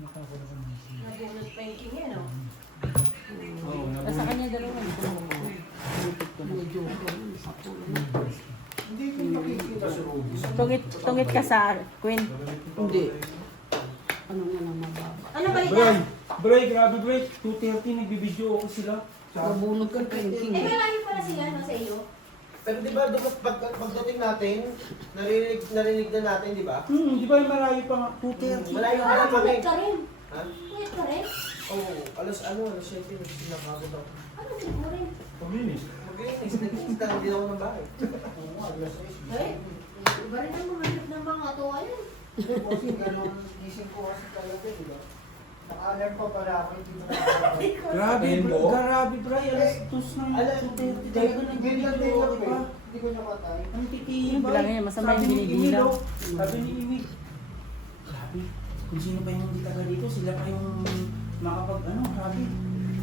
Nabunot pa yung king yan, no? Sa kanya dalawa, hindi ko naman. Medyo Hindi ko nakikita si Ruby. Tungit ka sa Queen. Hindi. Ano nga lang mababa. Ano ba Bray, ito? Bray, grabe Bray. 2:30 nagbibideo ako sila. Nabunod ka kay King. Eh, malayo pala sila, no, sa iyo? Pero di ba, pagdating natin, narinig na natin, di ba? Di ba yung malayo pa nga? 2:30. Malayo pa lang kami. Puyat ka rin. Ha? Puyat ka rin? Oo, alas 7, sinabagod ako. Ano din mo rin? Paminis. Mag-iinis, nag-iinsta lang din ako ng bahay. Eh? Iba rin ang mga hanap ng mga tuwa yun. Kasi gano'n, gising ko kasi talaga, di ba? Naka-alarm pa pala ako, hindi mo nakakabay. Grabe, Ayun, grabe Bray. Alas 2 na. Alam, 2:30 talaga ganyan din nagbibideo ako ako pa. Hindi ko nakatay. Ang titibay. Bilangin niya, masama yung Sabi ni binibilang. Emil, oh. Sabi ni Emil. Grabe. Kung sino pa yung hindi taga dito, sila pa yung makapag ano, grabe.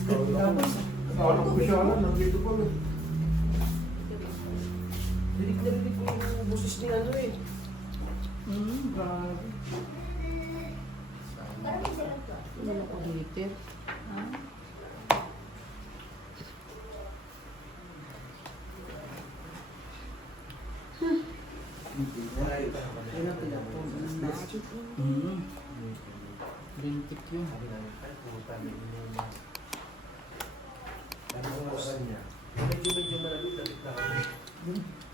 Tapos, Alam ko siya lang, nandito pa rin. Dinig na rinig ko yung boses ni ano eh. grabe. Parang may silang to. Ano ko dito? Malayo pa naman. Ano pinapon? Lintik yun. Sabi namin, ay, pumunta namin yun. Ano ang oras niya? Medyo malamig na kami.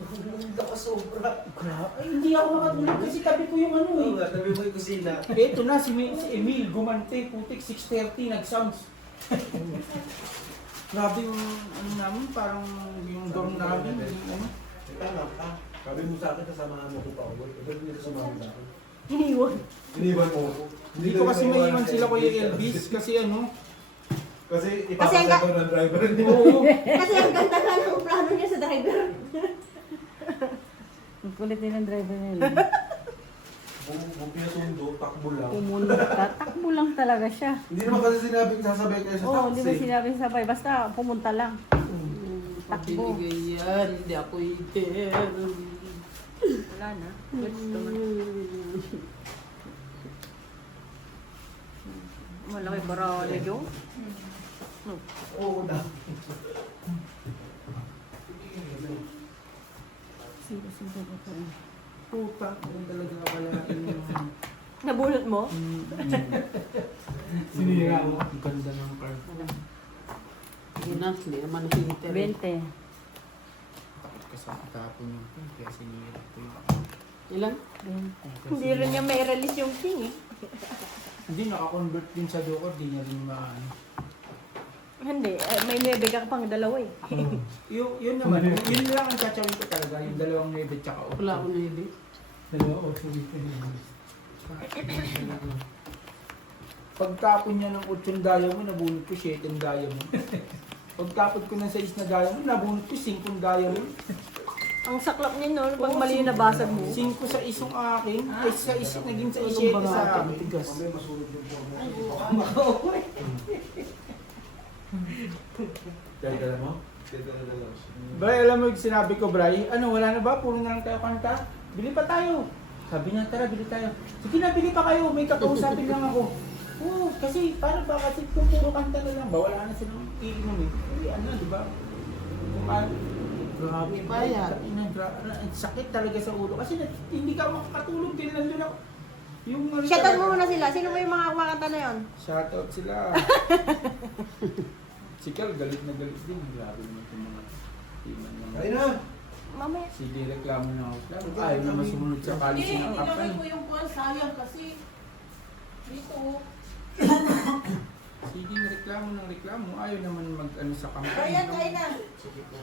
Tulog ako sobra. Grabe. Ay, hindi ako makatulog kasi tabi ko yung ano eh. Oo nga, sabi mo yung kusina. Ito na, si Emil, gumante, putik, 6:30, nag-sounds. Grabe yung ano namin, parang yung dorm namin, yung ano. Tama ka. Sabi mo sa akin, kasamahan mo ko pa ako. Iba din nila sumama sa akin. Iniwan. Iniwan mo ako. Hindi ko kasi maiwan sila Kuya Elvis kasi ano. Kasi Kasi ipapasaya ko ng driver niya. Oo. Kasi ang ganda nga ng plano niya sa driver. Ang kulit din ng driver nila. Kung pinasundo, takbo lang. Pumunod ka, takbo lang talaga siya. Hindi naman kasi sinabing sasabay kayo sa Oo, taxi. hindi mo sinabi sabay. Basta pumunta lang. Pag Takbo. binigay yan, hindi ako iter. Wala na. Malaki barali yun. Oo na. Sino ba ito? Puta, kung talaga wala yung... Nabulot mo? Sinira mo. Ang ganda ng car. Hindi na, hindi naman iter. 20. Takot ka sa katapon yung car, kaya sinira ko yun. Ilan? 20. Hindi rin niya may release yung king eh. Hindi, naka-convert din sa Dokor, di niya rin maano. Hindi, may 9 ka pang dalawa eh. Yun naman, yun lang ang tsatsarin ko talaga, yung dalawang 9 tsaka 8. Wala akong nabit. Dalawa 8 dito Pagtapon niya ng 8 diamond, nabunot ko 7 diamond. Pagtapon ko ng 6 na diamond, nabunot ko 5 diamond. Ang saklap niya no, pag mali yung nabasag mo. 5 sa isong akin, ay sa isang naging sa 7 sa akin. Tigas. Kaya dala mo? Kaya dala. Bray, alam mo yung sinabi ko, Bray, ano, wala na ba? Puro na lang tayo kanta. Bili pa tayo. Sabi niya, tara, bili tayo. Sige na, bili pa kayo. May kakausapin lang ako. Oo, kasi paano ba? Kasi kung puro kanta na lang ba, wala na silang iinom eh. Hindi, ano, di ba? Kung ano, grabe pa yan. Ang sakit talaga sa ulo. Kasi hindi ka makakatulog din nandun ako. Yung Shoutout mo muna sila. Sino mo yung mga kumakanta na yun? Shoutout sila. Si Kel, galit na galit din. Grabe naman itong mga timan ng... Ayun na! Mamaya. Sige, reklamo na ako. Ayaw na masunod sa policy ng kapal. ko yung kuwan, sayang kasi dito. Sige, reklamo ng reklamo. Ayaw naman mag-ano sa kampanya. Kaya, kaya na. Sige po.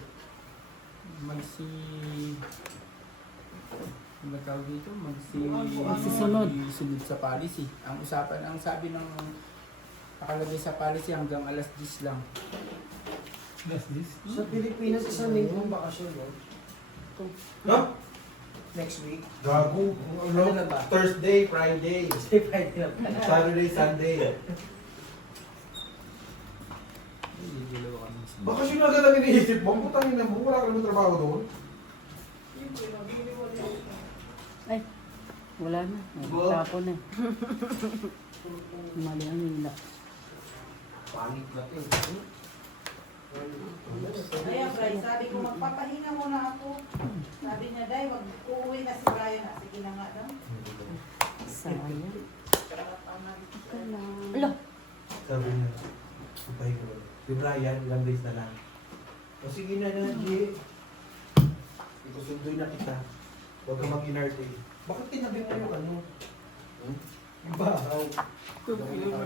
Ano ba tawag dito? Magsisunod. Magsisunod sa policy. Ang usapan, ang sabi ng nakalagay sa policy hanggang alas 10 lang. Alas 10? Sa Pilipinas, isang linggong bakasyon, no? Ha? Next week. Gago. Ano na ba? Thursday, Friday, Saturday, Sunday. Bakasyon na agad ang iniisip mo? Putangin na mo, wala ka naman trabaho doon. Ay, Wala na. Ba? Tapon na. Mali ang hila. Pangit na to. Kaya, Bray, sabi ko, magpapahinga muna ako. Sabi niya, Day, wag uuwi na si Brian. Sige na nga daw. Sayang. Ala. Sabi niya, papahinga mo. Si Brian, ilang days na lang. O sige na na, G. Ikusundoy na kita. Huwag ka mag-inarte. Bakit tinabi mo yung ano? Yung bahaw.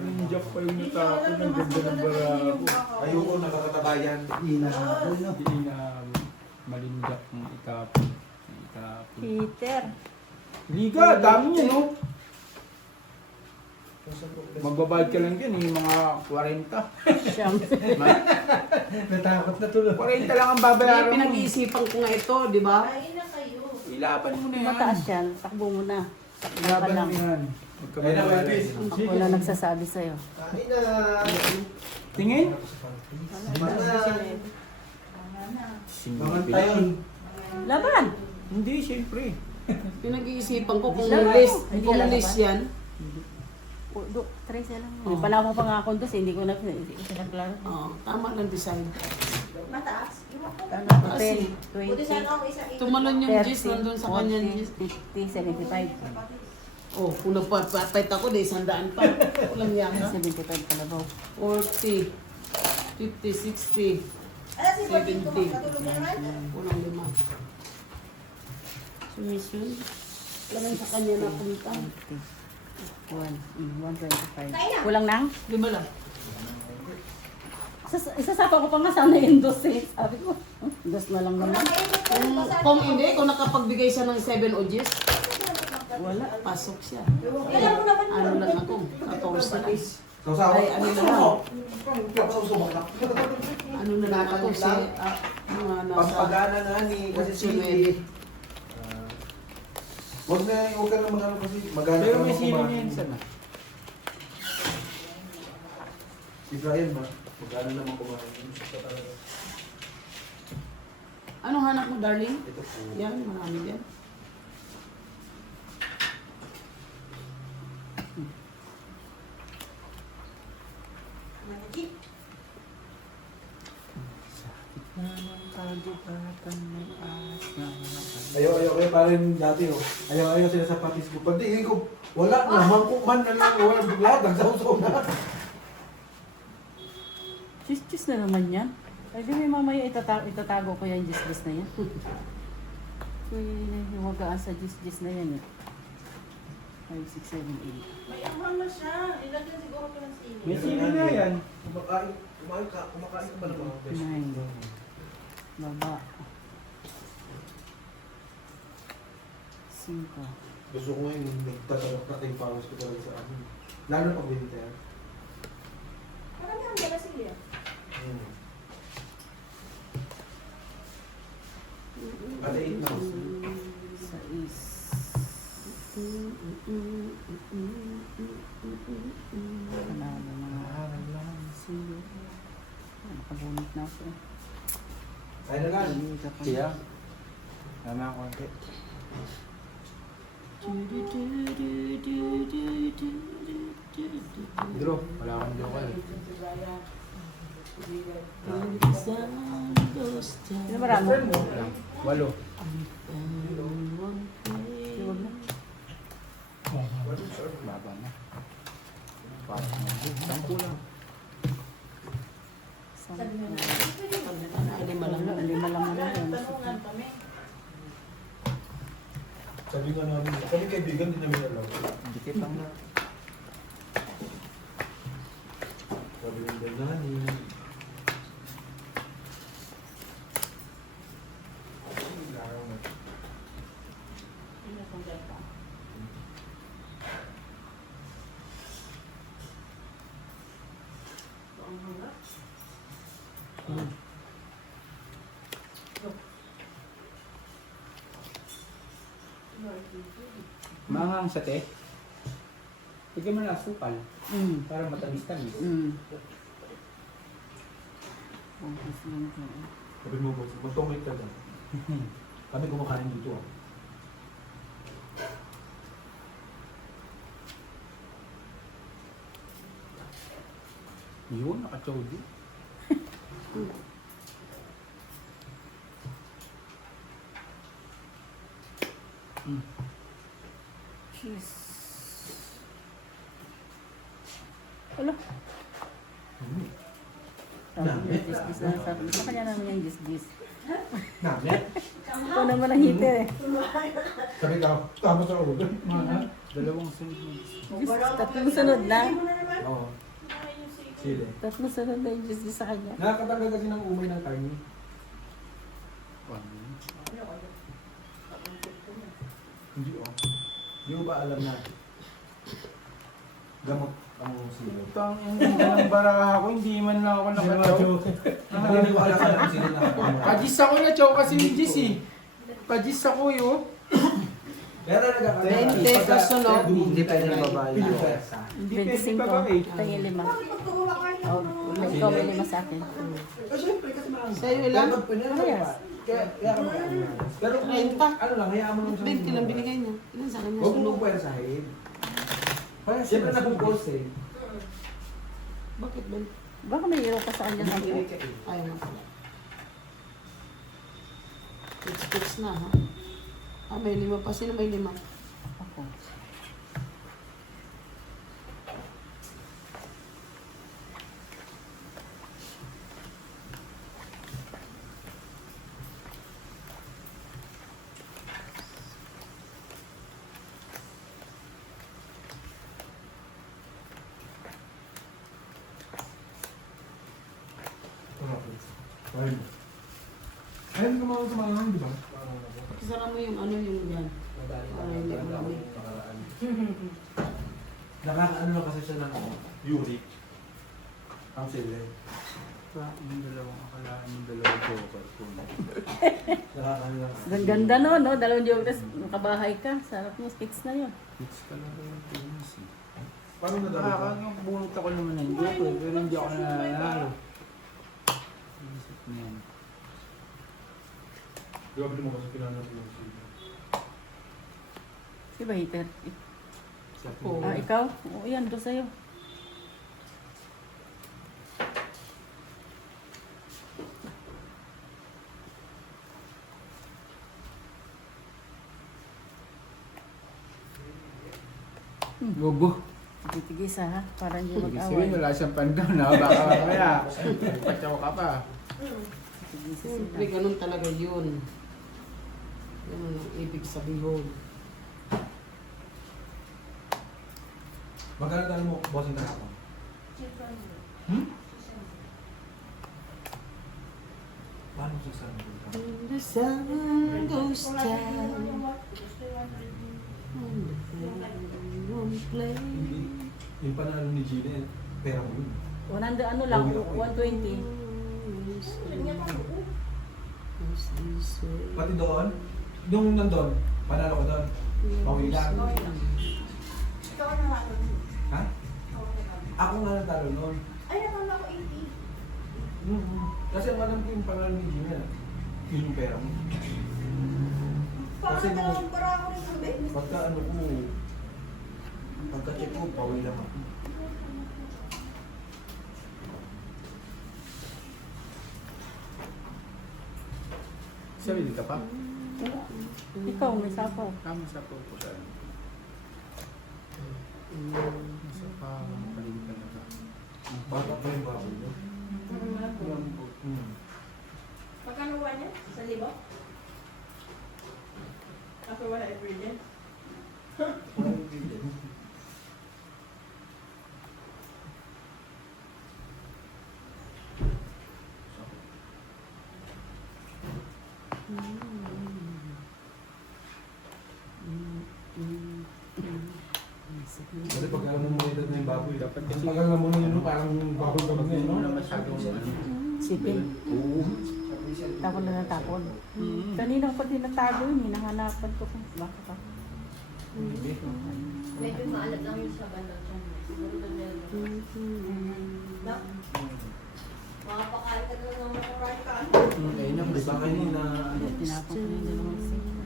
Ninjak pa yung natapon ng ganda ng barako. Ayoko, nakakatabayan. Hinahabol, no? Hindi na malinjak ng itapon. Itapon. Peter. Liga, dami niya no? Magbabayad ka lang dyan, yung mga 40. Siyam. Natakot na tuloy. 40 lang ang babayaran mo. Pinag-iisipan ko nga ito, di ba? Kain na kayo. Ilaban mo na yan. Mataas yan. Takbo mo na. Takbo ka Ilaban lang. mo yan. Huwag ka Kaya na, magbabayad. Elvis. Ako na nagsasabi sa'yo. Kain na. Tingin? Mga Mga na. mga tayon. Laban! Hindi, siyempre. Pinag-iisipan ko kung Laban. list, Hindi kung alam list ba? yan. Trace lang. Oh. Panama pa nga ako doon, hindi ko na sinaklaro. Tama ng design. Mataas. Iwan ko. Ano? Taas eh. 20. Buti 20, sana ako isa Tumalon yung gis, nandun sa kanya 40, gis. 50, 75. Oh, kung nagpapatay ako, di 100 pa. Walang yaka. 75 kalabaw. 40, 50, 60, Ala, si Martin 70. katulog na naman. Walang lima. Sumisyon. Walang sa kanya na punta. 125. Kulang nang? Lima lang. Isasapa ko pa nga sana yung 12. Sabi ko, dos na lang naman. Kung hindi, kung nakapagbigay siya ng 7 o 10, Wala. pasok siya. Kailan mo naman Ano lang ako, 14 lang. Sausawa. Ay, ano na lang. Sausawa ka. Ano na lang ako, si, mga nasa Pampagana na ni kasi si 8-9. Huwag ka na magano kasi magana Pero ka may naman sino kumain. niya yun sana. Si Brian ba? Magana naman kumain. Anong hanap mo, darling? Ito po. Yan, marami yan. Ayaw, parang dati oh. Ayaw sila sa patis ko. Pag tingin ko, wala na, mangkuman na lang, wala lahat, nagsawsaw na. Chis na naman yan. Ay, di may mamaya itatago ko yan, gis na yan. Huwagaan sa gis na yan eh. 5, 6, 7, 8. May amal na siya. Ilagyan siguro ko ng sili. May sino na yan. Kumakain ka ba ng mga best? 9. Baba. 5. Gusto ko ngayon, nagtatanong na kayo pawis ko talaga sa amin. Lalo na pag winter. Parang yan, dala sili. Palain na. 6. Panalo mga aral lang. Sige. Nakabunot na ako. Kaya na lang. Kaya? Tama ako konti. Bro, wala akong joke eh. Sino marami? Walang. 8. Huwag na. Baba na. Pasok na. 10 lang. Lima lang. Lima lang naman yun. Tanungan kami. Sabi nga namin, kami kaibigan din namin alam. Dikit lang na. Sabi ng ganani. Mangang sa te. Bigyan mo na asukal. Mm. Para matamis-tamis. Mm. Focus lang ko. Sabi mo, magtungkit ka dyan. Kami kumakain dito. Yun, naka-chodi. Jeez. Wala. Namit. Gis-gis na sa akin. Sa kanya naman yung gis-gis. Namit. Ikaw naman ang heater eh. Sabi ka, tama sa ulo. Dalawang sunod. Gis, tatlong sunod na. Oo. Sili. Tatlong sunod na yung gis-gis sa kanya. Nakakatanggal kasi ng umay ng karne. Hindi Hindi mo ba alam na gamot ang sili? Utang, yung ganda ng baraha ko, hindi man lang ako naka-chow. Naniniwala ka lang sili na gamot. Pajis ako na chow kasi ni Jis eh. Pajis ako yun. Pero nagkakaroon. 20 kasunod. Hindi pwede ng babae. Pwersa. 25. Tayo yung 5. Oh, ikaw may 5 sa akin. Siyempre kasi marami. Sa'yo ilan? Parehas. Kaya ka mag-ano. Pero kung 30. ano lang, hayaan mo lang sa 20 lang binigay niya. Ilan sa kanya? Huwag mong pwersahin. Siyempre napupulse eh. Bakit ba? Baka may iro ka sa kanya sa Hindi ka eh. Ayaw mo pala. Fix na ha. Ah, may 5 pa. Sino may 5? ako. Ayun ka mga tumalang, di ba? Isara mo yung ano yung yan. Nakakaano lang kasi siya ng uric. Ang sili. Yung dalawang akalaan yung dalawang joker ko. Nakakaano lang. Ganda no, no? Dalawang joke, tapos nakabahay ka. Sarap mo, skits na yun. Hits ka lang yung tennis eh. Paano na daw? Nakakabunot ako naman ng joker, pero hindi ako nananalo. Isip na yan. Grabe mo kasi pinanap yung sili. Si ba hater? Sa Oo. Ah, ikaw? Oo, yan, doon sa'yo. Bobo. Tigis ha, para hindi Ibig mag-away. sabihin, wala siyang pandaw na. Baka mamaya, patsaw ka pa. Tigis Siyempre, sila. ganun talaga yun. Ganun ang ibig sabihin. Magkano tayo mo, bossing na ako? Paano sa saan? When the sun goes down and the band won't play. Hindi. Yung panalo ni Gina, pera mo yun. 100 ano lang, 120. Pati doon, nung nandun, panalo ko doon. Bawi lang. Ikaw na nga. Ha? Ako nga natalo noon. Ay, nakala ko 80. Kasi ang alam ko yung panalo ni Gina, yun yung pera mo. Parang Kasi nung- dalawang para ako rin ang bet. Pagka ano ko, pagka-check ko, bawi lang ako. Sarili ka pa? Ikaw, may sapaw. Tama sa po po tayo. Nasa pa, paling talaga. Bata pa yung baboy mo. Magkano ba niya? Sa libo? Ako wala ingredient. Kasi pag alam mo mo edad na yung baboy, Dapat kasi- pag alam mo na yun, parang baboy ka Pag na yun, wala no? masyadong ano. Sipin. Oo. Tapon na natapon. Mm. Kanina ko pa din natago yun, hinahanapan ko kung baka pa. Medyo maalat lang yung sa bandang dyan. Siguro doon meron. No? Makapakalit ka na lang ng mga right ka. Eh, na, di ba kanina, ano, Tinapon ko yung dalawang sipin.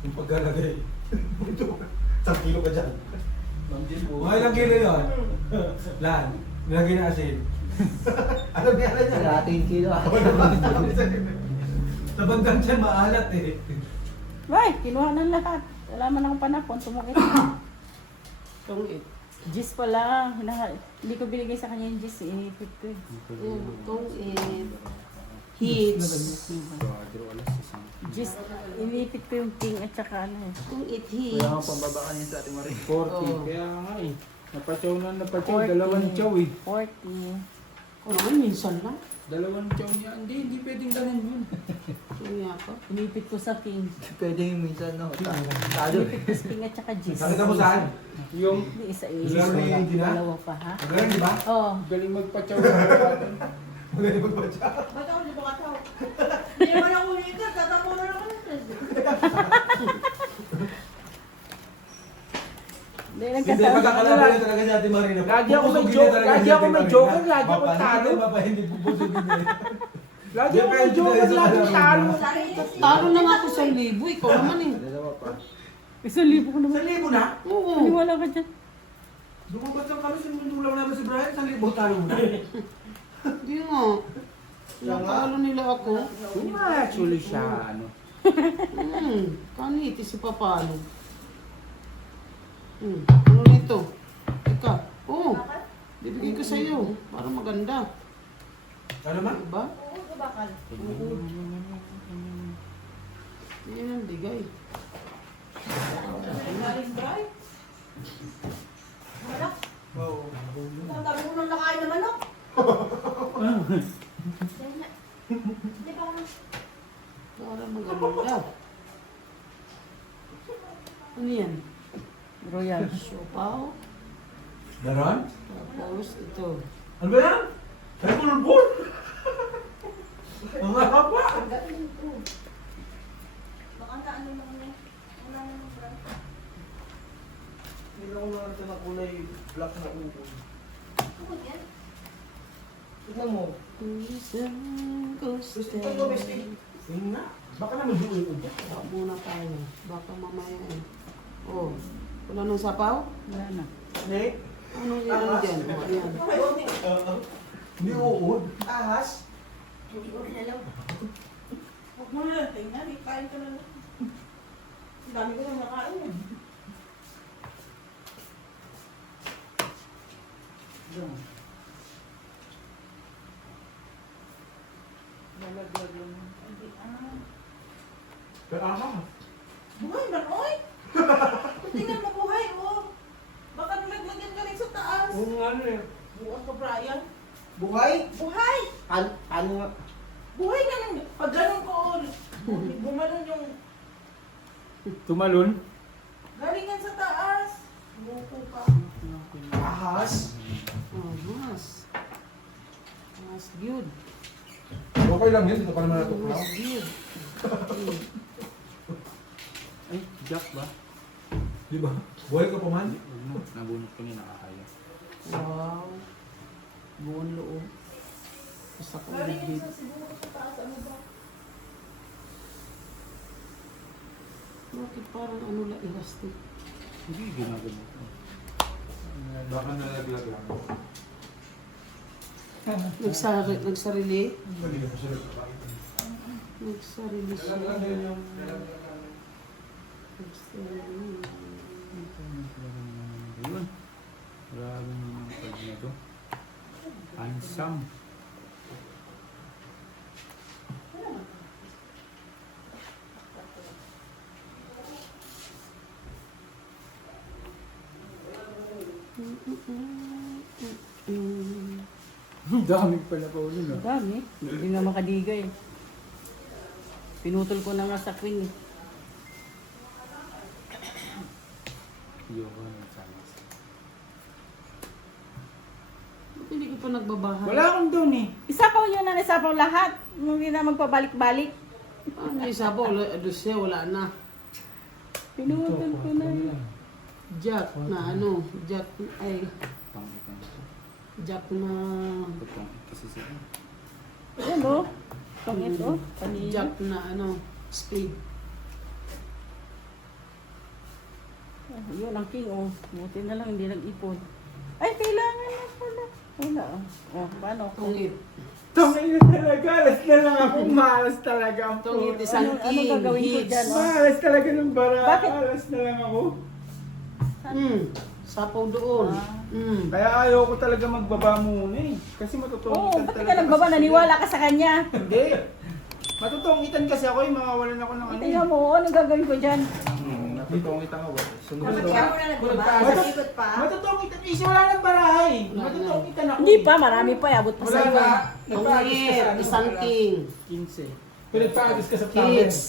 yung paglalagay, ito, 1 kilo ka dyan. Mga ilang kilo yun? Lan, nilagay na asin. Ano niya niya? Kalating kilo. Nabagdan siya, maalat eh. Ay, kinuha ng lahat. Wala man akong panapon, tumakit. Itong it. Gis pala. Hindi ko binigay sa kanya yung gis. Inipit ko eh. Itong it. Hits. Gis, inipit ko yung king at saka ano eh. Itong it Kaya nga hits. pambaba ka niya sa ating Marie. 40. Oo. Kaya nga eh. Napachaw na napachaw. 40. Dalawang chow eh. 40. O naman, minsan lang. Dalawang chow niya. Hindi pwedeng ganun yun. Kaya pa. Inipit ko sa king. Pwede yung minsan, no? Tado. Inipit ko sa king at saka gis. Nakita mo saan? Yung Hindi, isa Gusto mo yung Gina? dalawa pa ha? Magaling, di ba? Oo. galing magpachaw sa atin. Magaling magpatsa. Ba't ako di ba kataw? Hindi naman ako nito, tatapo na lang ako nito. Hindi, Hindi, nagkataon. magkakalaban na talaga si Ate Marina. Lagi ako may Pupusugin joke, na talaga lagi si ako Ate may Marina. joker, lagi ako Mapa- talo. hindi, mapa- hindi pupusugin eh. Lagi ako may Depende joker, tayo sa lagi kalaban. talo. Talo na nga ako sa libo. Ikaw naman eh. Dalawa pa. 1,000 ko naman. 1,000 na? Oo. Paniwala ka dyan. Lumabat lang kami, sinulang namin si Brian, 1,000 talo na. Hindi nga. Natalo nila ako. Actually siya, ano. Kaniti si Papalo. Ano nito? Ika. Oo. Bibigay ko sa iyo. Para maganda. Ano man? Diba? Oo, kabakal. Yan ang bigay. Galing dry. Manok. Oo. Ang dami ko nang nakain na manok. Hindi ba ako Para maganda. Ano yan? Royal. Siopaw. Garon? Tapos ito. Ano ba yan? Ay, pulbol! Ang haba! ang galing ito? Baka ano lang niya. Wala naman brand. Hindi lang naman ito na kulay black na upo. Ano yan? Tignan mo. Isang gusto. Gusto ko domestic. Tingnan na. Baka naman buhay ko dyan. Baka muna tayo. Baka mamaya eh. Oh. Wala nang sapaw? Wala na. Hindi. Ano yan dyan? O, ayan. Hindi uod. Ahas. Hindi ko rin alam. Huwag mo na lang tingnan. Kain ka na lang. Ang dami ko nang nakain eh. Nalaglag lang. Hindi Pero ahas. Buhay man, oy! Tingnan mo buhay, oh! Baka nalaglagan ka rin sa taas. Oo nga ano eh. Bukas pa, Brian. Buhay? Buhay! Ano nga? Buhay ka nang, pag ganun ko, bumalon yung Tumalon. galingan sa taas. Buko ka. Ahas? Oh, mas. Mas good. Okay lang yun. Dito pa naman natuklaw. Mas good. Ay, Jack ba? Di ba? Buhay ka pa man? Nabunot ko niya, nakakaya. Wow. Buong loob. Basta ko Galingan bibig. sa siguro sa taas. Ano ba? Bakit parang ano la elastic? Hindi, ginagawa ko. Baka nalaglag lang. Nagsarili? Hindi ko sila kakain. Nagsarili siya. Alam yun yung... Nagsarili. Ayun. Grabe naman ang pag na to. Handsome. Ang dami pala pa ulit. Ang dami. Hindi na makadigay. Pinutol ko na nga sa queen eh. Yun, sana. Ba't hindi ko pa nagbabahay? Wala akong doon eh. Isapaw yun na, isapaw lahat. Hindi na magpabalik-balik. Ano isa po? Siya wala na. Pinutol ko na yun. Jack na ano? Jack ay Pangit na ito. Jack na Pangit kasi sila. Yan o. Pangit o. Panino. Jack na ano? Spade. Yun ang king, oh. Buti na lang, hindi nag-ipon. Ay, kailangan na pala. Wala, oh. Oh, paano? Tungit. Tungin na talaga, alas na lang ako, malas talaga ang Tungit, puta. isang Anong king. gagawin ko Hits. dyan, oh? Malas talaga ng bara, Bakit? alas na lang ako. Sapaw doon. Kaya ayaw ko talaga magbaba muna eh. Kasi Oo, matutungitan ba't talaga. ka nagbaba? kasi Naniwala ka sa kanya. Hindi. Matutungitan kasi ako eh, mawawalan ako ng ano. Tingnan mo, anong gagawin ko dyan? Matutungitan ako. Dapat siya muna nagbaba. Ikot pa. Matutungitan. Isa wala ng barahay. Matutungitan ako. Hindi pa, marami pa. Abot pa Wala sa na. iba. Nagpaagis ka sa Tungit, ano, isang wala. king. 15. Pinagpaagis ka sa table. Hits.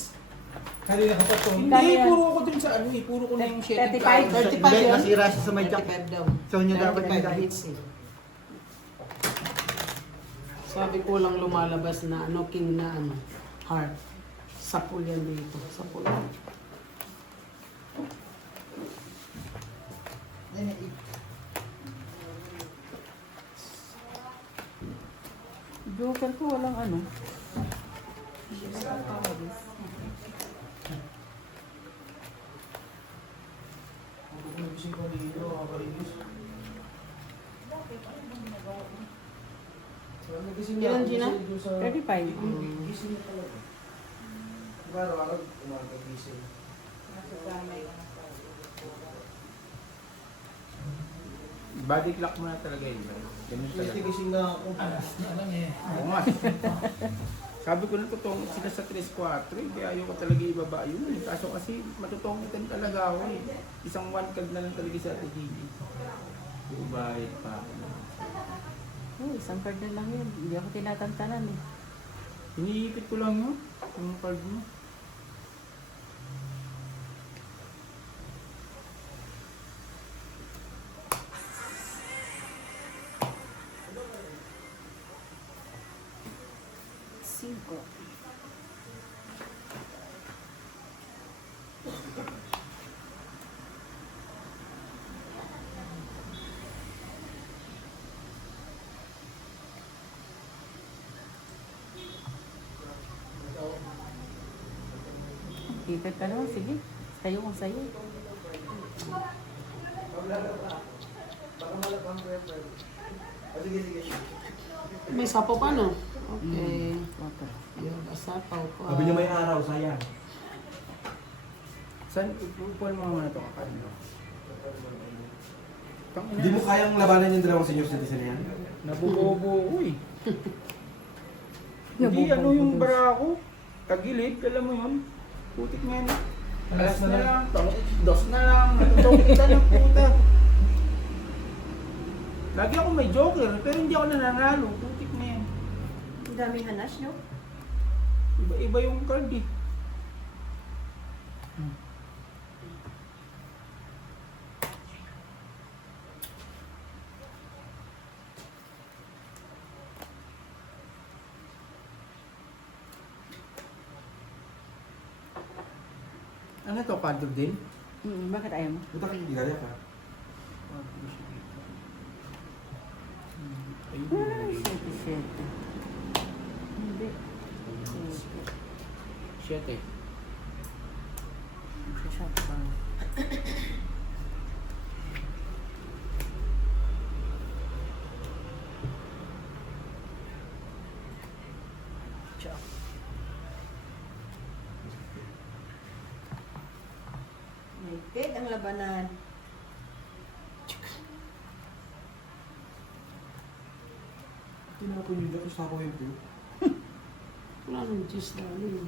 Kanina ka pa to. Hindi, Kaya yan. puro ko dun sa ano eh. Puro ko na yung 35. 35 Hindi, yun. nasira siya sa may jack. 35 daw. So, nyo dapat may 35 hits eh. Sabi ko lang lumalabas na ano, king na ano, heart. Sapul yan dito. Sapul. Joker ko, walang ano. Gising ko dito, kakainis. Nagising niya Ilan, ako Gina? kasi doon sa... 35. Gising niya talaga. Araw-araw, umaga gising. Body clock mo na talaga yun. Ganun Kasi talaga. gising na ako. Oo nga. Sabi ko natutungit sila sa 3-4 eh, kaya ayoko talaga ibaba yun eh. Kaso kasi matutungitan talaga ako eh. Isang 1 card na lang talaga sa Ate Gigi. Bubayad pa ako. Oh, isang card na lang yun. Hindi ako tinatantanan eh. Iniipit ko lang yun, yung card mo. Cinco. Ikat ka naman, sige. Sayo kung sayo. Sige, sige. May sapaw pa no? Okay. Okay. Yun, sapaw pa. Sabi niya may araw, sayang. Saan, upuan mo muna ito kakain mo. Hindi mo kayang labanan yung dalawang senior citizen na yan? Nabubobo ko eh. Hindi, ano yung bara ko? Tagilid, alam mo yun? Putik nga yun. Alas na lang, dos na lang, natutungitan ng puta. Lagi ako may joker, pero hindi ako nananalo. Putik na yan. Ang daming hanas, no? Iba-iba yung card eh. Ano to, kadro din? Bakit ayaw mo? Buta kayo, hindi kaya ka. Ayun. 7. Hindi. 7. Sa shop pa. Naked ang labanan. Tinapon nila, tapos ako yung blue. Wala nang juice na ano yun.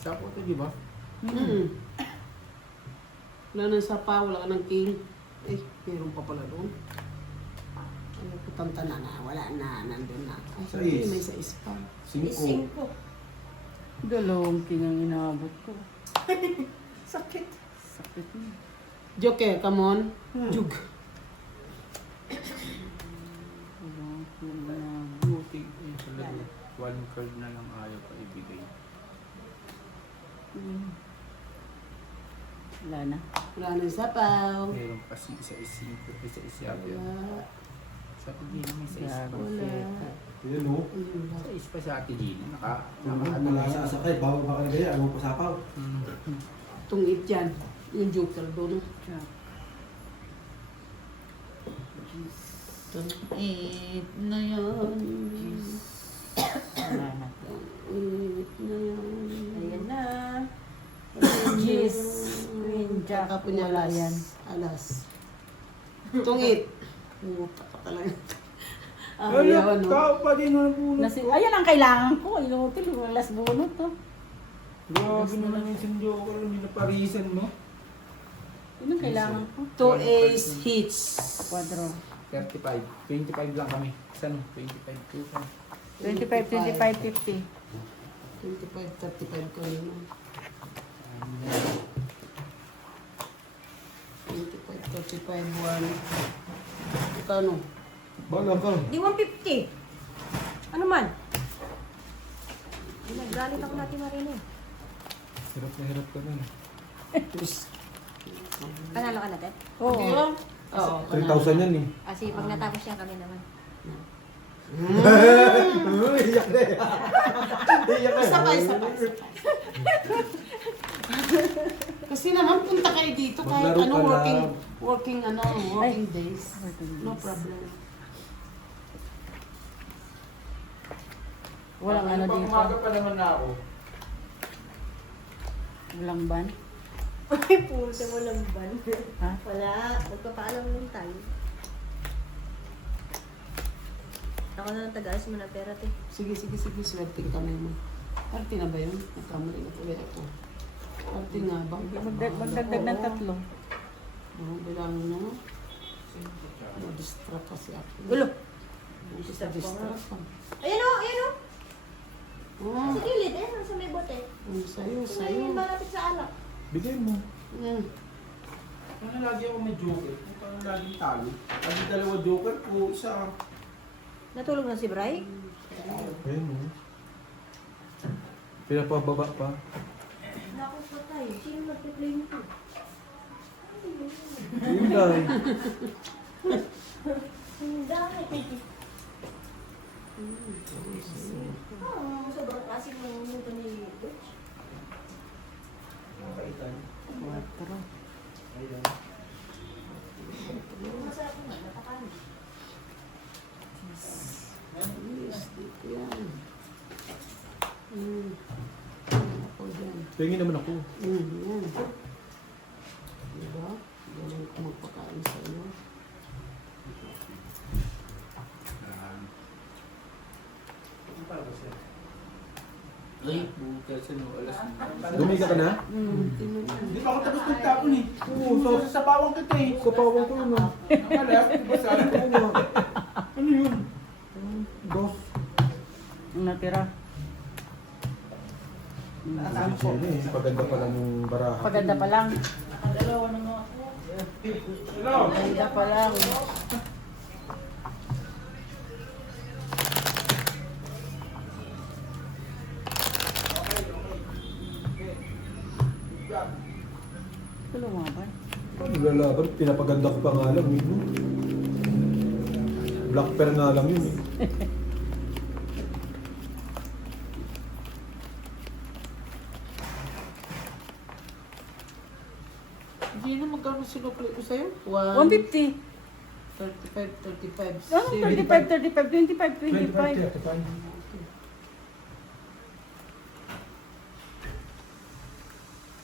Sapo to, di ba? Wala nang sapaw, wala nang king. Eh, meron pa pala doon. Ano ko tantana na, wala na, nandun na. Ay, Sais. may sais pa. 5. 5. Dalawang king ang inaabot ko. Sakit. Sakit mo. Joker, come on. Jug. Dalawang king ang inaabot. Buti. Ayun talaga. 1 card na lang ayaw pa ibigay. Wala na. Wala nang sapaw. Meron pa si isa-5, isa-isa. Wala. Sa Ate Gina may sa isa pa. Wala. Yun o. Sa isa pa sa Ate Gina. Wala sa sakit, bawal ba ka na gaya, ano pa sapaw? Tungit yan. Yung joker doon. Jack. Eight na yan. Salamat. Eight na yan. Ayan na. Jeez. Green Jack. Kapon niya Wala alas. yan. Alas. Tungit. Puta ka talaga. Ay, Ayaw, no? tao pa din ang bunot ko. Ayan ang kailangan ko. Inutil. Walas bunot to. Grabe naman yung sinjoker. Nilaparisan mo. Yun ang kailangan ko. 2 ace hits. Quadro. 35. 25 lang kami. Saan? 25. 25, 25, 50. 25, 35 ko yun. 25, 35, 1. Ito ano? Bala ka. Di 150. Ano man? Nagalit ako natin Marino. Hirap na hirap ka na. Panalo ka natin? Oo. Oo. 3,000 yan eh. Kasi pag natapos yan kami naman. Iyak na eh. Iyak na. Isa pa. Kasi naman punta kayo dito kahit Maglaro ano ka working days. No problem. Walang ano dito. Umaga pa naman na ako. Walang ban. Ay, pumunta mo lang ba? Ha? Wala. Magpapaalam lang tayo. Ako na lang taga-alis mo ng pera, te. Sige. Swerte ka naman. Arte na ba yun? Nagkamali na tuloy ako. Arte nga ba? Magdagdag ng 3. Oo, bilangin mo. Distract kasi ako. Gulo. Distract ka. Ayan o, ayan o. Ah, Sa gilid, ayan o, sa may bote. sa'yo. Kumain malapit sa alak. Bigay mo. Ano lagi ako may joker? Ano laging talo? Lagi dalawa joker ko. Isa. Natulog na si Bray? Ayun mo. Pinapababa pa. Naku, patay. Sino nag-play nito? Ayun dahil. Ang dami. Sobrang klaseng ng minuto ni Butch. Nakaitan. 4. Ayun. Masarap naman, napakanin. Yes, dito yan. Ako dyan. Tingin naman ako. Yan. Diba? Galing ko magpakain sa iyo. Ay, bukas ano, alas. Dumiga ka na? Hindi pa ako tapos nagtapon eh. Oo, sa pawang kita eh. Sa pawang ko yun ah. Akala, di ba sabi ko nga. Ano yun? Dos. Ang natira. Sino eh. Paganda pa lang yung baraha. Paganda pa lang. Nakadalawa na nga ako. Hello? Paganda pa lang. Ito lumaban. Ano lalaban? Pinapaganda ko pa nga lang. Black pair nga lang yun eh. Hindi na magkano sinukli ko sa'yo? 150. 35. Ano? 35, 25.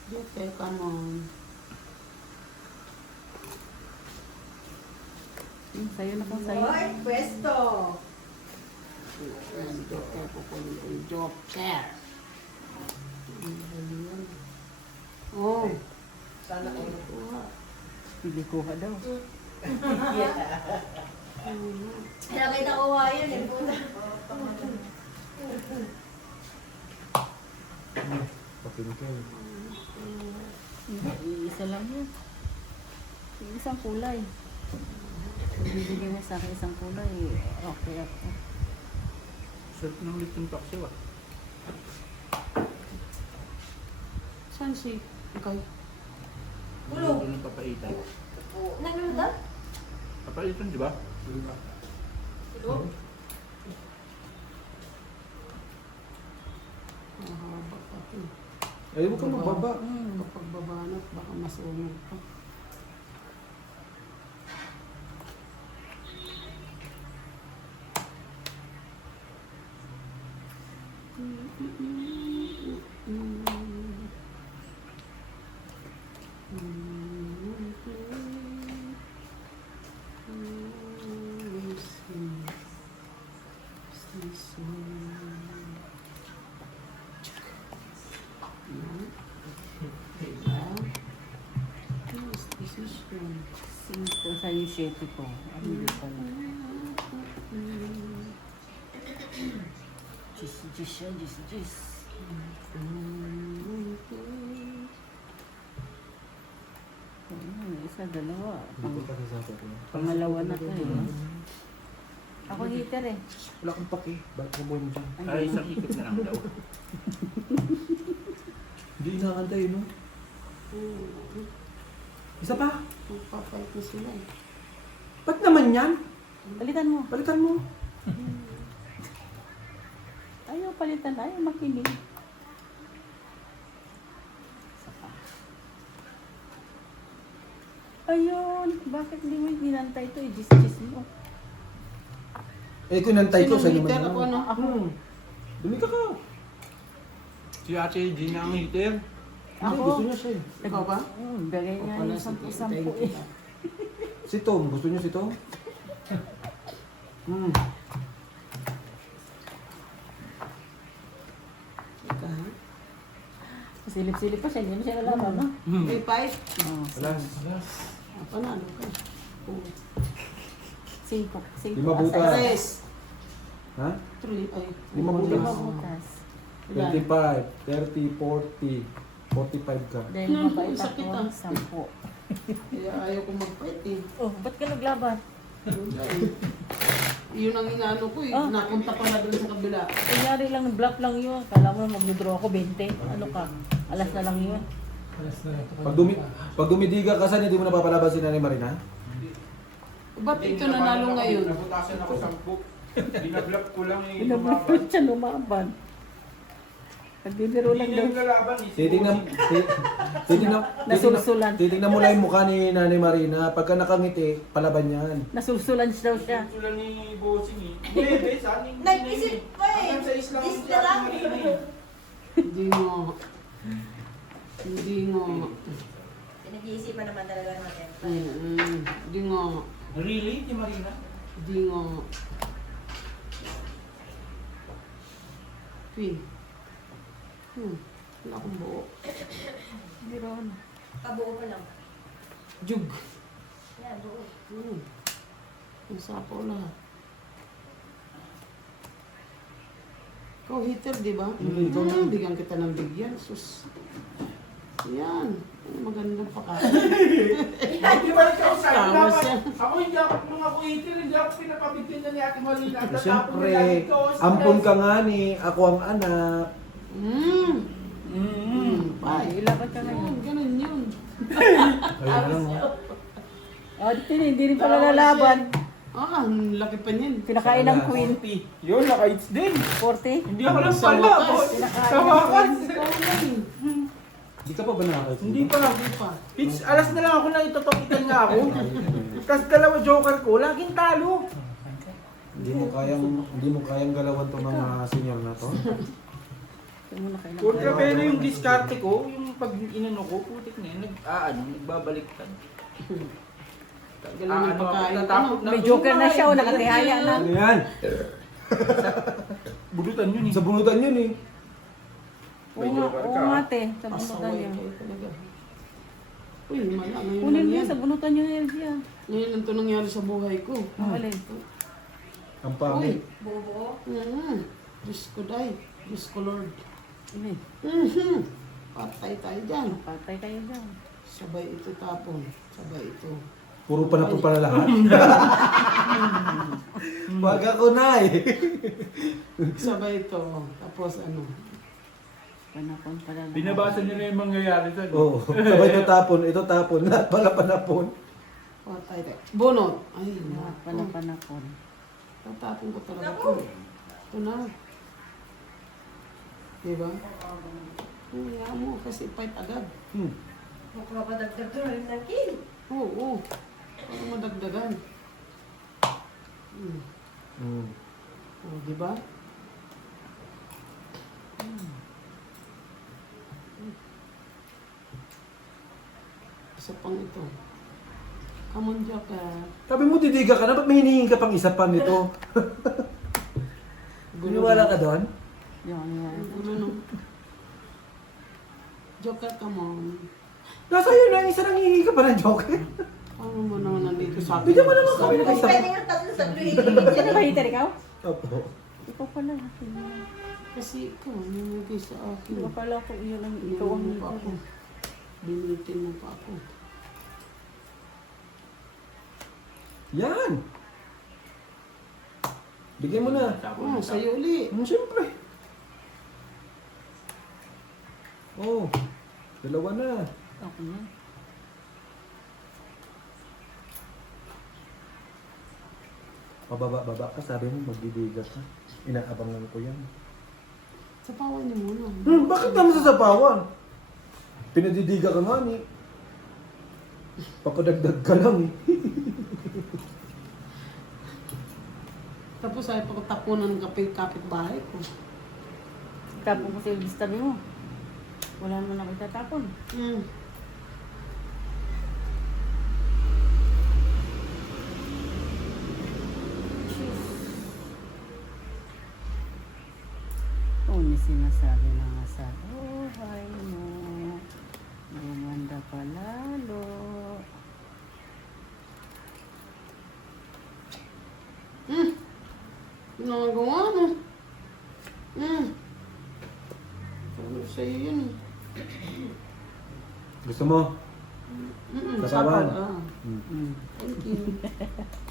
Okay, come on. Sa'yo na kung sa'yo. Hoy, pwesto. Yan, joker. Kukunin ko yung joker. Oh. Sana ko. Hindi kuha daw. Nakita ko nga yun eh. Pakinig. Iisa lang yun. Isang kulay. Bibigyan mo sa akin isang kulay. Okay ako. Shirt ng litong taxi ah. Saan si Kay? Bulog. Ano papaitan? Nagluto? Papaitan, di ba? Bulog? Mahaba pati. Ay, huwag ka magbaba. Kapag babanat, baka masunog pa. Kung saan yung shete ko. Hindi pala. Jis siya, jis. Isa, dalawa. Hindi ko pa sasabi ko. Pangalawa na to eh. Ako heater eh. Wala kang paki. Bakit mo mo dyan? Ay, isang ikot na lang daw. Hindi inaantay, no? Isa pa? Magpapalit na sila eh. Ba't naman yan? Palitan mo. Palitan mo. Ayaw palitan. Ayaw makinig. Isa pa. Ayun. Bakit hindi mo ginantay ito? Jis mo. Eh, kung nantay ko, Sino sa'yo heater? naman Ako yan. ano? Ako. Dumi ka ka. Si Ate Gina ang heater. Hindi, Ako? gusto niya siya eh. Ikaw ba? Bagay nga Wala yung si sampu-sampu Thank eh. you. Si Tom, gusto niyo si Tom? Ika ha? Silip-silip pa siya. Hindi mo siya nalaman, no? May pipe? Oh, Wala. Panalo ka. Oh. Cinco. Lima butas. Tres. Ha? Three. Ay. Lima butas. Lima butas. Ilan? 25, 30, 40, 45 ka. Dahil Ano, mabait sakit ako, ah. 10. Kaya ayaw ko mag-fight eh. Oh, ba't ka naglaban? Yun ang inaano ko eh. Ah. Napunta pa na doon sa kabila. Kunyari lang, block lang yun. Kala mo mag-withdraw ako 20. Ano ka? Alas na lang yun. Pag dumidiga ka saan, hindi mo napapalaban si Nanay Marina? Ba't ito nanalo ngayon? Nabutasan ako 10. Binablock ko lang yung Binablock siya lumaban. Nagbibiro lang Hindi daw. na yung lalaban. Titingnan Nasulsulan. titingnan mo lang yung mukha ni Nanay Marina. Pagka nakangiti, palaban yan. Nasulsulan daw siya. Sila ni Bossing eh. Bebe, saan yung Nag-isip pa eh. Hanggang sa islang Dis na lang. Hindi mo. Hindi mo. Pinag-iisipan naman talaga natin. Hindi mo. Really? Ni Marina? Hindi mo. Queen. Wala akong buo. Biro na. Kabuo pa lang. Jug. Yan, buo. Yung sapo lahat. Ikaw heater, di ba? Hindi, ikaw na. Bigyan kita ng bigyan. Sus. Yan. Ay, magandang pakain. Hindi ba ikaw sa akin? Tawas Dapat- yan. Ako hindi ako, nung ako eater, hindi ako pinapabigyan na ni Ate Marina. At Siyempre, tatapon nila ito, stress. ampon ka nga ni, ako ang anak. Bye. Ilaban ka ngayon. Yun, ganun yun. Ayun na lang. oh. Oh, hindi rin pala lalaban. Ah, ang laki pa niyan. Pinakain ng queen. Yun, naka-hits din. 40. Hindi ako lang Sa pala. wakas. boss. Sa wakas. Hindi ka pa ba nakakita? Hindi pa lang. Hindi pa. Hits, alas na lang ako na itotokitan nga ako. Tapos dalawa joker ko, laging talo. Hindi mo kayang galawan tong mga senior na to. Ito muna kayo ng Ultra pero yung diskarte ko, yung pag inano ko, putik na yun, nagbabaliktad. Galing ng pagkain. Tatapot May joker na siya, o nakatihaya na. Ano yan? Budutan yun eh. Sa bunutan yun eh. Oo nga, oo nga te. Sa bunutan Pasaway niya. kayo talaga. Uy, mala. Ngayon Kunin lang mo yan. sa bunutan niya ng LG ah. Ngayon lang ito nangyari sa buhay ko. Ang alin. Ang Uy. pangit. Buo. Diyos ko day. Diyos ko Lord. Ini. Patay tayo dyan. Patay kayo dyan. Sabay ito tapon. Sabay ito. Puro pa na po pala lahat. Wag ako na eh. Sabay ito. Tapos ano. Panapon pala lahat. Binabasa niyo na yung mangyayari doon. Oo. Sabay ito tapon. Lahat pala panapon. Patay tayo. Bunot. Ay, Lahat naku. panapon. Tatapon ko talaga ito. Ito na. Diba? Kaya mo kasi fight agad. Magpapadagdag ko rin ng kill. Oo. Para madagdagan. Oh, diba? Isa pang ito. Come on, Joker. Sabi mo didiga ka na, ba't may hinihing ka pang isa pa nito? Biniwala ka doon? Yung ano yan. Gulo no. Joker, come on. Nasa iyo na, isa nang hihingi ka pa ng joker. Paano mo naman nandito sa akin? Bigyan mo naman kami ng Ay, isa. pwede nga tatlo Sino ba heater ikaw? Opo. Ikaw pala. Akin na. Kasi ikaw, namigay sa akin. Akala ko yun ang ikaw ang Binilitin mo pa ako. heater. Binilitin mo pa ako. Yan. Bigyan mo na. Oh, sa'yo uli. Siyempre. Oh, dalawa na. Ako na. Pababa ka, sabi mo magbibigas ka. Inaabangan ko yan. Sapawan niyo muna. Bakit naman sa sapawan? Pinadidiga ka nga ni. Papadagdag ka lang eh. Tapos ay pagtapunan ng kapit-bahay ko. Tapon ko sa ibig tabi mo. Wala naman ako itatapon. Hmm. Ano sinasabi na nga sa buhay mo? Gumanda pa lalo. Ginagawa mo. Ano sa'yo yun eh. Gusto mo? Sapawan? Ah. Thank you.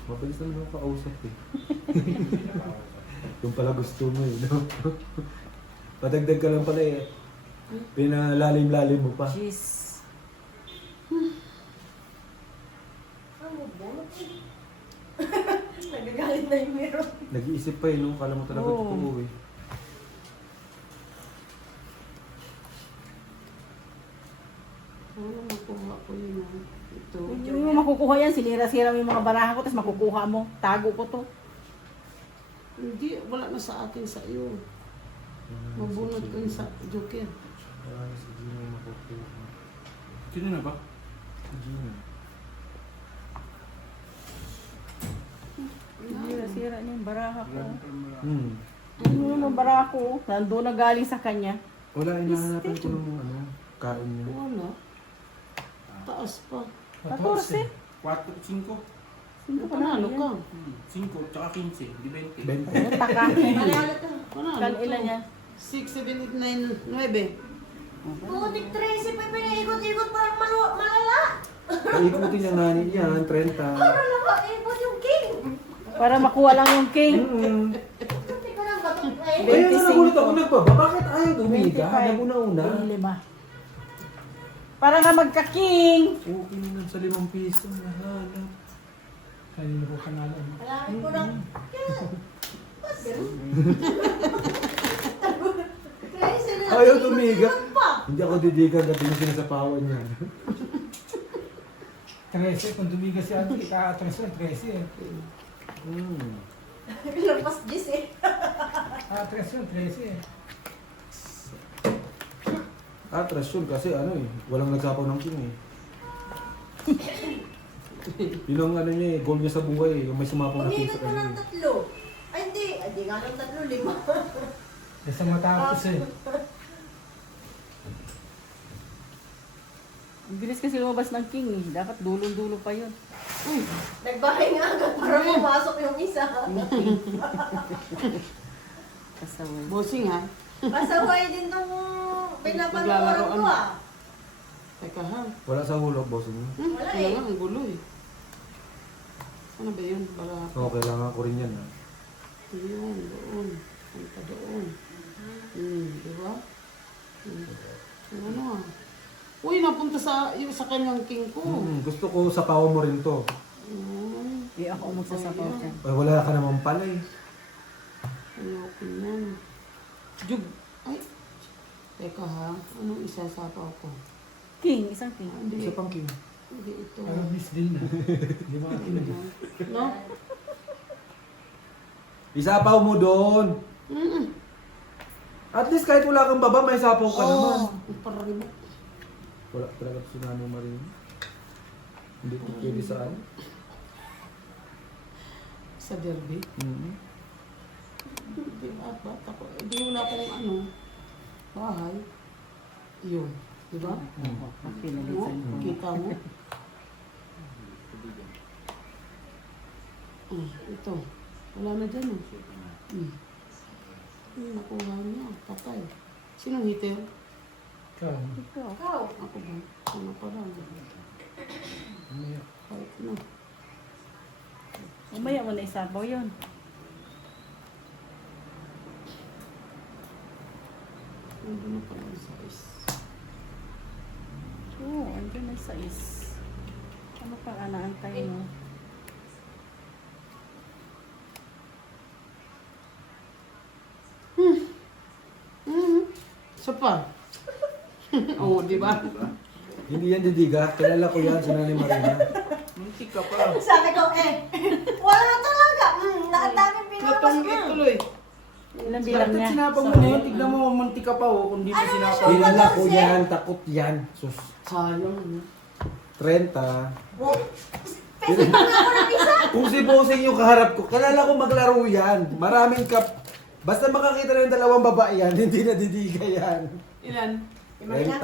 Mabilis naman ako kausap eh. Yung pala gusto mo eh, no? Padagdag ka lang pala eh. Pinalalim-lalim mo pa. Jeez. Ano ba? Nagagalit na yung meron. Nag-iisip pa eh, no? Kala mo talaga Oo. totoo eh. Ano makuha ko yun ah. Ito. Yung makukuha yan, sinira-sira mo yung mga barahan ko, tapos makukuha mo. Tago ko to. Hindi, wala na sa akin sa iyo. Mabunot ko yun sa Joker. Wala na si Gino makukuha. Sino na ba? Si Gino. Sinira-sira niya yung baraha ko. Hmm. Ano yung baraha ko? Nandun na galing sa kanya. Wala, inahanapan ko ng ano, kain niya. Wala. Taas pa. 14. 4, 5. Sino pa Panalo ka. 5, tsaka 15, di 20. 20. Puta ka. Malala ka. Panalo Kan ka. ilan niya? 6, 7, 8, 9, 9. Putik 13 pa pinaikot-ikot parang malala. Paikutin niya nga niya, 30. Para nakaikot yung king. Para makuha lang yung king. Putik ko lang batok na eh. Kaya nga nagulat ako nagbaba, bakit ayaw dumiga? 25. Naguna-una. 5. Para nga magka-king. Okay naman sa 5 piso, nahanap. Kanina ko panalo. Alam ko lang. Ayaw tumiga. Hindi ako didiga kasi yung sinasapawan niya. 13, kung dumiga si Ate, ika-atras yun, 13 eh. Lampas 10 eh. Atras yun, 13 eh. Atras yun kasi ano eh, walang nagsapaw ng king eh. Yun ang ano niya eh, goal niya sa buhay eh, yung may sumapaw na king Umikot sa mo kanya ng eh. 3. Ay hindi. Ay di nga ng 3, 5. Basta matapos eh. Ang bilis kasi lumabas ng king eh. Dapat dulong-dulo pa yun. Nagbahay nga agad para pumasok yung isa. Kasaway. Bossing ha. Pasaway din tong pinapanood ko ah. Teka ha. Wala sa hulog, boss niyo. Wala Wala eh. nga, ang gulo eh. Ano ba yun? Para Oo, kailangan ko rin yan ah. yun, doon. Punta doon. Di ba? Ano ah. Uy, napunta sa kanyang king ko. Gusto ko sapawan mo rin to. Di ako magsasapaw dyan. Ay, wala ka naman pala eh. Ayoko yan. Jug. Ay. Teka ha. Anong isasapaw ko? King, isang king. Hindi. Isa pang king. Hindi ito. Parang miss din na. Di ba akin na? No? Isapaw mo doon. At least kahit wala kang baba, may sapaw ka naman. Parang Wala talaga si Nanay Marin. Hindi ko pwede saan. sa derby. Hindi ba? Ako, hindi wala akong ano. Bahay. Yun. Di ba? Pinalitan ko. Kita mo? Ito. Wala na dyan oh. Nakuha niya. Patay. Sinong hitter? Ikaw. Ikaw. Ako ba? Ano pa lang? Kahit na. Mamaya mo na isabaw yun. Ano na pala yung size? Oo, andun na sa is. Ano pang anaantay mo? Isa pa. Oo, di ba? Hindi yan didiga. Kilala ko yan sa Nanay Marina. Muntik ka pa. Sabi ko, wala na talaga. Ang daming pinapas Natunggit tuloy. Ilang bilang Bakit niya? sinapang mo na yun? Tignan mo, muntik ka pa oh. Kung di mo sinapang. Kilala ko yan. Takot yan. Sus. Sayang. 30. Pwede pa nga ako ng isa. Kung si Bossing yung kaharap ko, kilala ko maglaro yan. Maraming kap... Basta makakita na yung dalawang babae yan, hindi na didiga yan. Ilan? 30.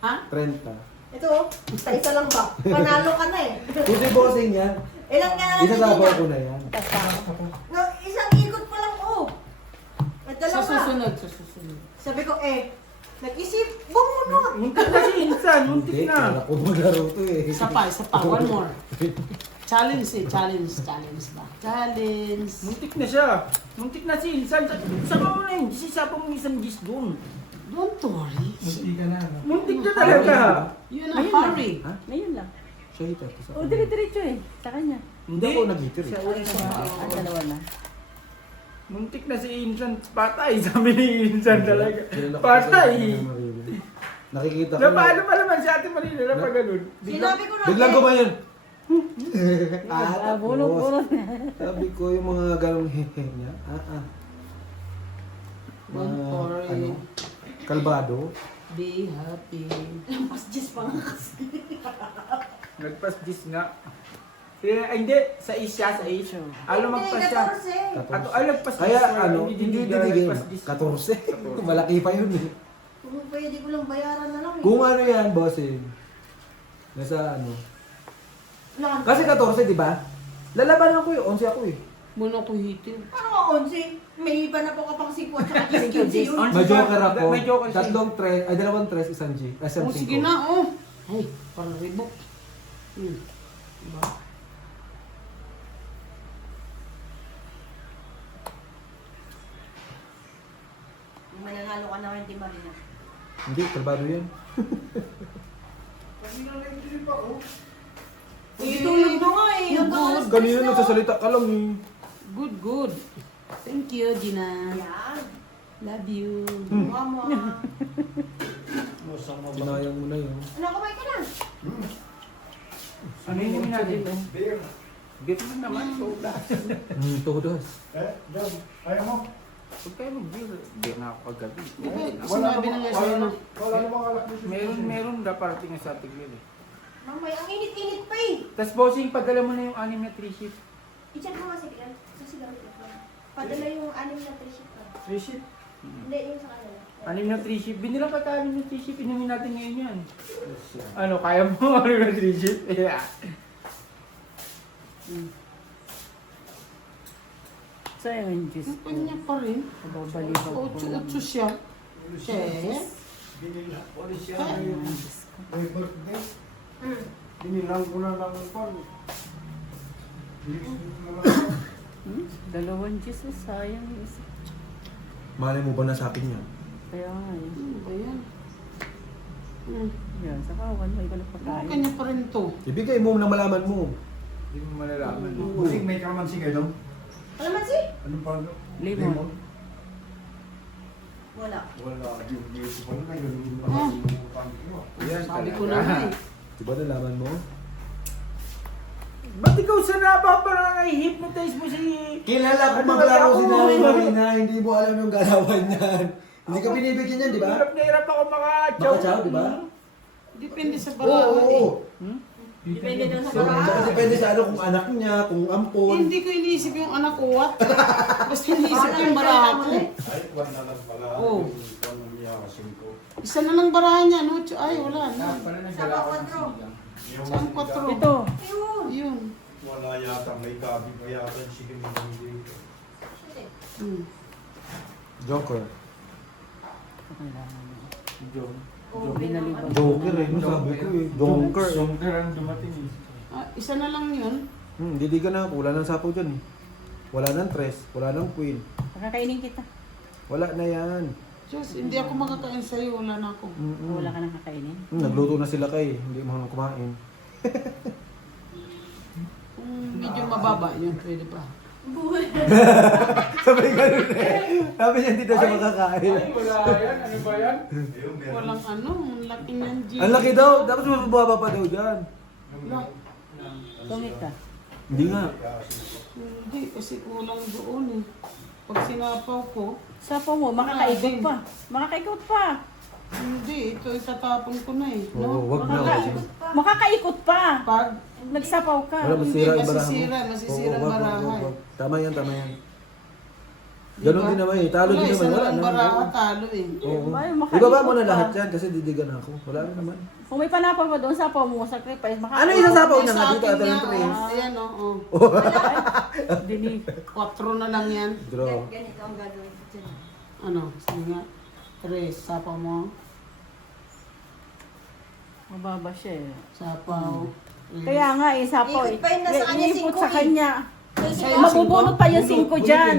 Ha? 30. Ito, sa isa lang ba? Panalo ka na eh. Kung si Bossing yan, Ilang nga na isasabaw ko na yan. No, isang ikot pa lang May Sa dalawa. susunod, sa susunod. Sabi ko, nag-isip, bumunot. Muntik na si Insan, muntik Hindi, na. kala ko maglaro to eh. Isa pa. One more. Challenge challenge ba? Challenge. Muntik na siya. Muntik na si Insan. Sama mo na yun. Sisapang mo isang gis doon. Don't worry. Munti ka na. No? Muntik na talaga. Yun ang hurry. Ngayon lang. Siya hita. O, dire-diretso eh. Sa kanya. Hindi ako nag-hitter eh. Siya ulit sa Dalawa na. Muntik na si Insan. Patay. Sabi ni Insan talaga. Kilala ko sa Patay. Nanay Marina. Nakikita ko. Na paano pa naman si Ate Marina na pa ganun? Sinabi ko na, Biglang gumayon. Bunot-bunot. Sabi ko yung mga ganong hehe niya. Don't worry. Ano? Kalbado. Be happy. Mas Diyos pa nga kasi. Nagpas gis nga. Hindi. Sa is siya. Sa is. Alo magpas siya. 14. Ato, ay nagpas gis. Kaya ano, hindi didigay. nagpas gis. 14. Malaki pa yun eh. Kung pwede ko lang bayaran na lang eh. Kung ano yan, bossing. Nasa ano. Wala Kasi 14, di ba? Lalabanan ko yun. 11 ako eh. Muna ko hitin. Ano nga 11? May iba na po kapang 5 at saka 15 yun. May joker ako. May joker siya. Tatlong tres, ay dalawang tres, isang G. Oh, sige na, oh. Ay, parang ribok. Diba? Yung mananalo ka na hindi marina. Hindi, kalbado yan. Itulog mo nga eh. Hanggang alas Ganyan 3 na, nagsasalita ka lang eh. Good. Thank you, Gina. Yan. Love you. Mukha mo ah. Sinayang mo na yun. Ano, kumain ka na? Ano yun yung natin? Beer. Get mo naman. Soda. Todos. Jam, ayaw mo? Huwag kayo mag-beer. Hindi na ako kagabi. Di ba, sinabi na nga sa'yo na. Wala namang alak dito. Meron daparating na sa ating yun eh. Mamay, ang init-init pa eh. Tapos bossing, padala mo na yung anim na 3 sheet. I-check mo nga sa sigarilyo. Padala yung 6 na 3 sheet pa. 3 sheet? Hindi, yung sa kanila. Anim na 3 sheet. Binilang ka anim na 3 sheet. Inumin natin ngayon yan. Ano, kaya mo anim na 3 sheet? Yeah. Sayang yung Diyos Ang ko. kanya pa rin. Nababalibag ko lang. Otso siya. Binila. Ulit siya. Ay, Diyos ko. May birthday. Binilang ko na lang pan. Dalawang Diyos, sayang yung isa. Malay mo ba na sa akin yan? Kaya nga eh. Ano ba yan? Yan, sa kawan mo, ikaw Ang nagpakain. kanya pa rin to. Ibigay mo nang malaman mo. Hindi mo malalaman. Busing may kalamansi kayo daw. Ano man si? Anong pa? Lemon. Wala. Wala. Yung dito pa na ganun yung Ah. Yan Sabi ko talaga. na nga eh. Diba nalaman mo? Ba't ikaw sa naba parang i-hypnotize mo si... Kilala ko Ano maglaro ba si ako? Nanay Marina, hindi mo alam yung galawan yan. Hindi ka binibigyan yan, di ba? Hirap na hirap ako maka-chow. Maka-chow, di ba? Depende sa Oo, barahan eh. oo. Depende doon sa So, paraan. saka depende sa ano, kung anak niya, kung ampon. Hindi ko iniisip yung anak ko, what? Basta iniisip ko yung baraha ko. Ay, kwan na lang pala. Oo. Kwan na niya kasing ko. Isa na lang baraha niya, no? Ay, wala na. Pala Sa nagdala ako ng kwatro. sinigang. Yung Saan 4? Ito. Ayun. Yun. Wala yata may gabi pa yata si Kim dito. Hmm. Joker. Kailangan mo. Oo, Binalibang. Joker eh, no, sabi ko eh. Joker eh. Joker ang dumating eh. Isa na lang yun. Hindi ka na, wala nang sapo dyan eh. Wala nang tres, wala nang queen. Pakakainin kita. Wala na yan. Diyos, hindi ako makakain sa'yo. Wala na ako. Wala ka nang kakainin. Nagluto na sila kay, hindi mo nang kumain. Kung medyo mababa yun, pwede pa. Sabi ganun eh. Sabi niya hindi daw siya makakain. Ay, wala yan. Ano ba yan? Walang ano, ang laki ng G. Ang laki daw, dapat mababa pa daw dyan. Tumit ka. Hindi nga. Hindi, kasi kulang doon eh. Pag sinapaw ko, Sapo mo, makakaikot pa. Makakaikot pa. hindi, ito itatapon ko na eh. Oo, wag na. Makakaikot pa. Pag, Nagsapaw ka. Wala, masisira Hindi, yung barahan mo. masisira ang Oo, wag, barahan. wag. Tama yan, tama yan. Ganun din naman eh. Talo din naman. isa Wala lang na. baraha, talo eh. Oo. Ay, makaikot Ibaba mo na pa. lahat yan kasi didigan ako. Wala na naman. Kung may panapaw pa doon, sapaw mo, sacrifice. Ano isang sapaw niya nga Sa dito? akin Ito ng nga, tres. oh, ayan oo. Dini. 4 na lang yan. Draw. Ganito ang gagawin ko dyan. Ano, sige nga. 3, sapaw mo. Mababa siya eh. Sapaw. Kaya nga eh, sapaw eh. Ikot pa yun, nasa kanya Iipot singko sa eh. kanya. Sa'yo, Mabubunot pa yung 5 Bunot dyan.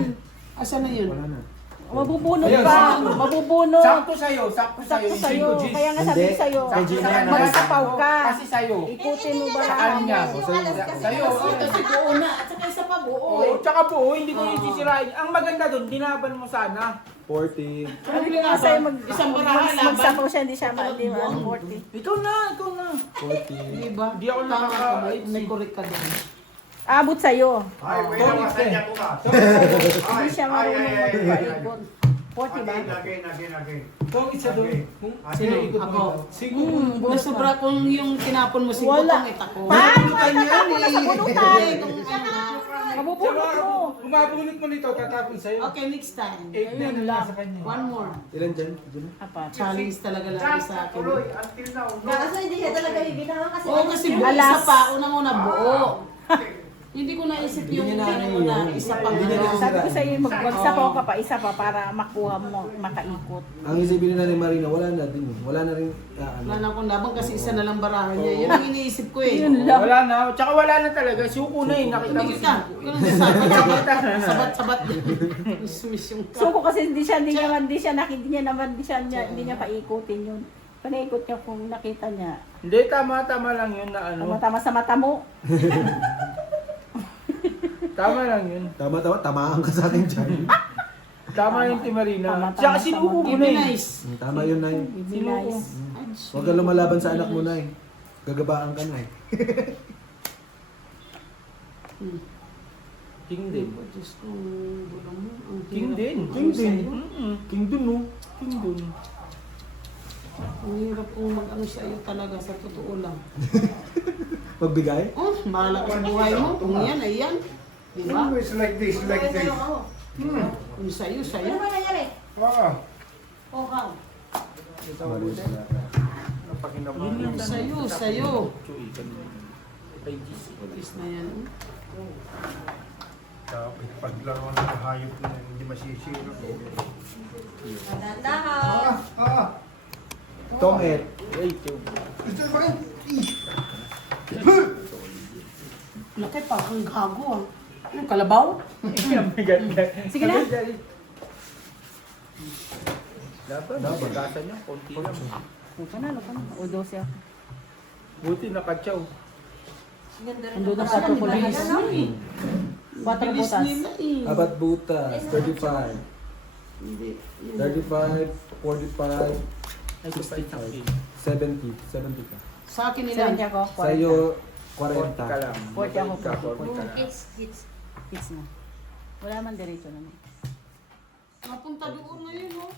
Asan na yun? Wala na. Mabubunot Ayun, pa. sakto. Mabubunot. Sakto sa'yo, sakto sa'yo. Sakto sa'yo. Yung 5 Gs. Kaya nga sabi Hindi. sa'yo. Kay Gina yan. Magsapaw ka. Kasi sa'yo. Ikutin mo ba Sa na kanya. Sa'yo. Kasi buo na. At saka isa pa buo Oo, eh. tsaka buo, hindi ko yung sisirain. Ang maganda doon, dinaban mo sana. 40. Sabi ko nga sa'yo, Isang baraha laban. magsapaw siya, hindi siya hindi mo 40. Ikaw na, ikaw na. 40. Diba? Hindi ako nakaka- May correct ka din. Abot sa'yo. Ay, wait, nawasan niya ko ka. Hindi siya marunong mag-ikot. 40 ba? Again. Kung isa doon, kung Sino? ikot Ako. mo. Siguro. Nasobra kung yung tinapon mo si Wala. Butong itako. Tatapon na sa bunutan. Mabubunot Tsaka, mo. bumabunot mo nito, tatapon sa'yo. Okay, next time. 8 na Ayun lang lang. sa kanya. One more. Ilan dyan? Diyan. Apat. Challenge talaga lagi sa akin. Tuloy, until now. No. Kaso hindi siya talaga bibitahan kasi Oo, kasi buo Alas. isa pa. Unang-una buo. Hindi ko naisip yung Hindi niya na ano una. yun. Isa pa. Hindi niya na- Sabi ko sa'yo, magsapaw ka pa, isa pa para makuha mo, makaikot. Ang isipin na ni Marina, wala na din. Wala na rin, Wala na akong laban kasi isa na lang barahan niya. Yun ang iniisip ko eh. Yun lang. Wala na, tsaka wala na talaga. Suko na eh, nakita mo. Hindi kita. Sabat-sabat. Miss yung So ko kasi hindi siya paikutin yun. Panaikot niya kung nakita niya. Hindi, tama lang yun na ano. Tama-tama sa mata mo. Tama lang yun. tamaan ka sa akin dyan. Tama yung Timarina. Tama, Tsaka tama, sinuko tama. mo na eh. nice. Tama yun, Nay. Be nice. Huwag ka lumalaban sa anak mo, Nay. Gagabaan ka, Nay. King din. Diyos ko, gulo mo. Ang King hirap. din. King din. Mm-mm. King dun, no? King dun. Ang hirap kong mag-ano sa iyo talaga, sa totoo lang. Magbigay? Oh, bahala ka sa buhay mo. Kung yan, ay yan. Di ba? Always like this, like this. Kung sa'yo, Ano sa'yo. ba nangyari? Ah, Oh, how? Yun lang Kung sa'yo, sa'yo. IGC. Putis na yan. paglaro ng hayop na hindi masisira. Dahan-dahan. Tongit. Wait, yung... Gusto ba rin? Laki pa, ang gago ah. Yung kalabaw? Sige na. Dapat, bagasan niya, konti lang. Lupa na. O 12 ako. Buti nakatsaw. Ganda rin Ando na ang sa pasal, tutuloy. di ba? Ano? 4 Bilis butas. nila eh. Apat butas. 35. Hindi. 35, 45, Ay, 65, 70. 65. 70 ka. Sa akin nila. 70 ako. Sa'yo, 40 ka 40. lang. 40 ako, 40 ka lang. Hits. Hits na. Wala man diretso naman. Napunta doon na yun oh.